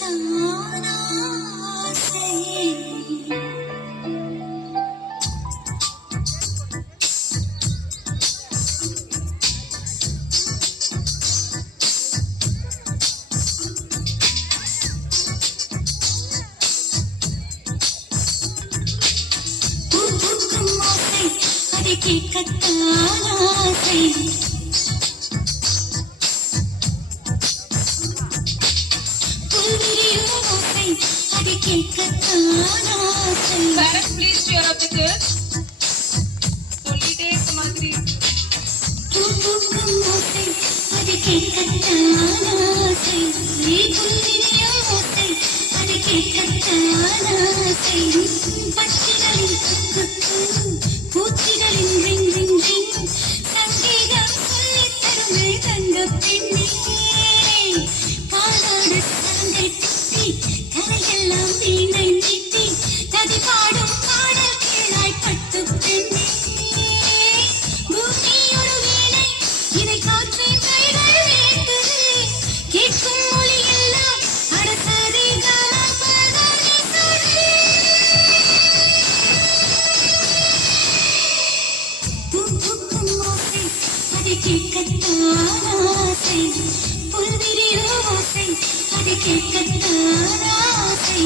கேட்கத்தான் ஆசை. பூக்கும் ஓசை அதை கேட்கத்தான் ஆசை. புல்விரியும் ஓசை அதை கேட்கத்தான் ஆசை. Parents, please cheer up the kids. சொல்லிட்டே இருக்க மாதிரி இருக்கு. பூக்கும் ஓசை அதை கேட்கத்தான் ஆசை. புல்விரியும் ஓசை அதை கேட்கத்தான் ஆசை. பட்சிகளின் குக்கு பூச்சிகளின் ரிங் ரிங் ரிங் சங்கீதம் சொல்லித் தருமே தங்கப் பெண்ணே. பாலாடு சலங்கை திட்டி கரையெல்லாம் வீணை மீட்டி நதி பாடும் பாடல் கேளாய் பட்டுப் பெண்ணே. பூமி ஒரு வீணை இதை காற்றின் கைகள் மீட்டுது. கேட்கும் மொழி எல்லாம் அடசரி கமபதனி சுடு. பூக்கும் ஓசை அதை கேட்கத்தான் ஆசை. புல்விரியும் ஓசை அதை கேட்கத்தான் ஆசை.